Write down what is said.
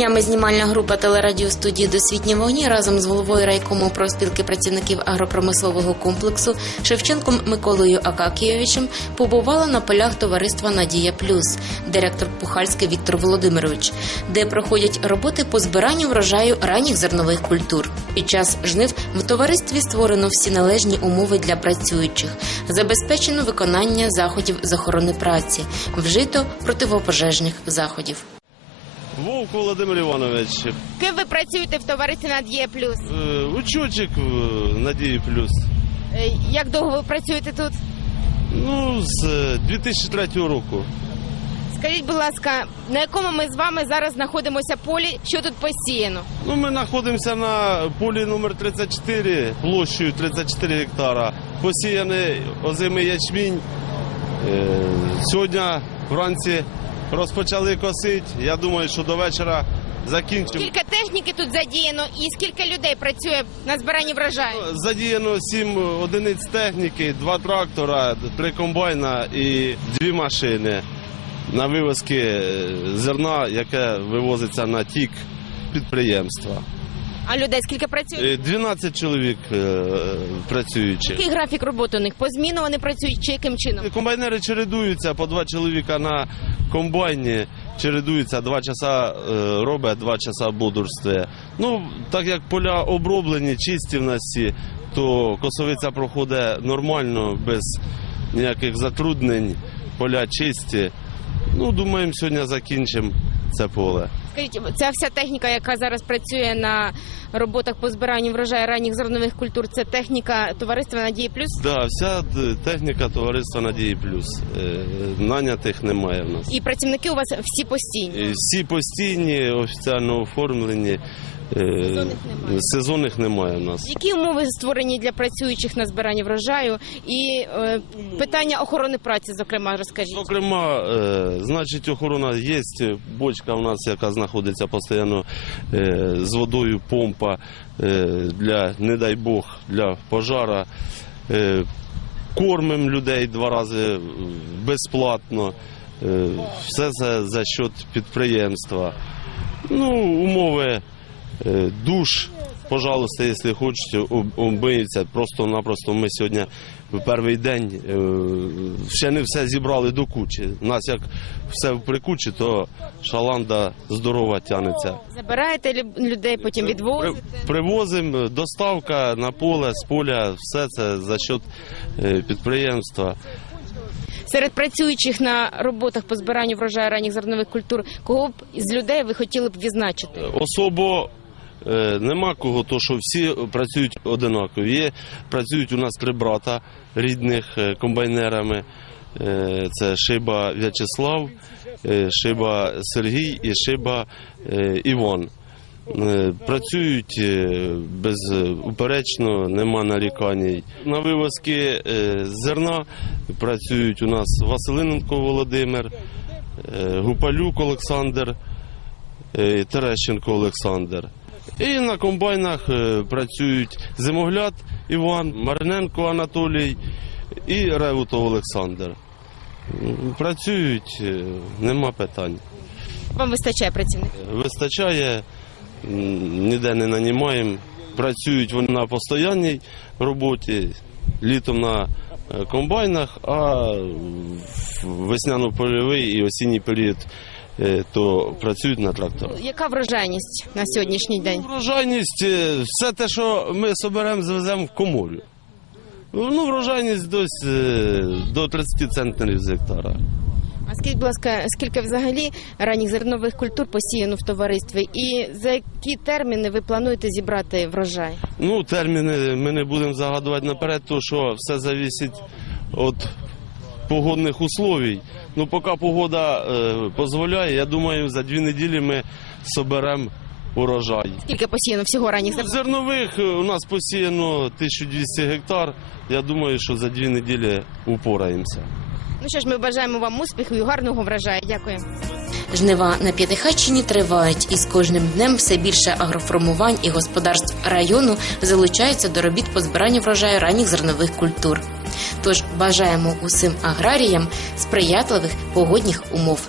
Днями знімальна група телерадіостудії Досвітні вогні разом з головою райкому профспілки працівників агропромислового комплексу Шевченком Миколою Акакійовичем побувала на полях товариства Надія Плюс, директор Пухальський Віктор Володимирович, де проходять роботи по збиранню врожаю ранніх зернових культур. Під час жнив в товаристві створено всі належні умови для працюючих, забезпечено виконання заходів з охорони праці, вжито противопожежних заходів. Вовк Володимир Іванович, Ким ви працюєте в товаристві Надія Плюс? е, учочок в Надії Плюс. Е, Як довго ви працюєте тут? Ну, з е, 2003 року. Скажіть, будь ласка, на якому ми з вами зараз знаходимося полі? Що тут посіяно? Ну, ми знаходимося на полі номер 34, площею 34 гектара. Посіяний озимий ячмінь. Е, Сьогодні вранці розпочали косити. Я думаю, що до вечора закінчимо. Скільки техніки тут задіяно і скільки людей працює на збиранні врожаю? Задіяно сім одиниць техніки, два трактора, три комбайна і дві машини на вивозки е, зерна, яке вивозиться на тік підприємства. А людей скільки працює? Е, 12 чоловік е, працюючих. Який графік роботи у них? По зміну вони працюють чи яким чином? Комбайнери чередуються по два чоловіка на комбайні, чередуються два часа е, робить, два часа бодрствує. Ну, так як поля оброблені, чисті в нас всі, то косовиця проходить нормально, без ніяких затруднень, поля чисті. Ну, думаємо, сьогодні закінчимо це поле. Скажіть, ця вся техніка, яка зараз працює на роботах по збиранню врожаю ранніх зернових культур, це техніка товариства Надії Плюс? Да, вся техніка товариства Надії Плюс. Е, Нанятих немає в нас. І працівники у вас всі постійні. Е, Всі постійні, офіційно оформлені. Е, Сезонних немає. Сезонних немає в нас. Які умови створені для працюючих на збиранні врожаю і е, питання охорони праці, зокрема, розкажіть. Зокрема, е, значить, охорона є бочка у нас, яка знаходиться постійно е, з водою, помпа е, для, не дай Бог, для пожара. Е, кормимо людей два рази безплатно. Все це за счет підприємства. Ну, умови душ, пожалуйста, якщо хочете, об- обмиються. Просто-напросто ми сьогодні перший день е, ще не все зібрали до кучі. У нас як все в прикучі, то шаланда здорова тянеться. Забираєте лю- людей, потім При- відвозите. Привозимо, доставка на поле, з поля, все це за счет е, підприємства. Серед працюючих на роботах по збиранню врожаю ранніх зернових культур, кого б з людей ви хотіли б відзначити? Особо нема кого, то що всі працюють одинаково. Є, працюють у нас три брата рідних е, комбайнерами. Е, Це Шиба В'ячеслав, е, Шиба Сергій і Шиба е, Іван. Е, Працюють е, безуперечно, нема нарікань. На вивозки е, зерна працюють у нас Василиненко Володимир, е, Гупалюк Олександр, е, Терещенко Олександр. І на комбайнах е, працюють Зимогляд Іван, Мариненко Анатолій і Ревутов Олександр. Працюють, е, нема питань. Вам вистачає працівників? Вистачає, ніде не нанімаємо. Працюють вони на постійній роботі, літом на е, комбайнах, а весняно-польовий і осінній період е, то працюють на тракторах. Яка врожайність на сьогоднішній день? Врожайність, е, все те, що ми соберемо, звеземо в коморю. Ну, врожайність десь е, до 30 центнерів з гектара. А скажіть, будь ласка, скільки взагалі ранніх зернових культур посіяно в товаристві, і за які терміни ви плануєте зібрати врожай? Ну, терміни ми не будемо загадувати наперед, тому що все залежить від погодних условій. Ну, поки погода е, дозволяє, я думаю, за дві неділі ми соберемо урожай. Скільки посіяно всього ранніх Ну, зернових? Зернових у нас посіяно 1200 гектар. Я думаю, що за дві неділі упораємося. Ну що ж, ми бажаємо вам успіху і гарного врожаю. Дякую. Жнива на П'ятихатчині тривають, і з кожним днем все більше агроформувань і господарств району залучаються до робіт по збиранню врожаю ранніх зернових культур. Тож бажаємо усім аграріям сприятливих погодних умов.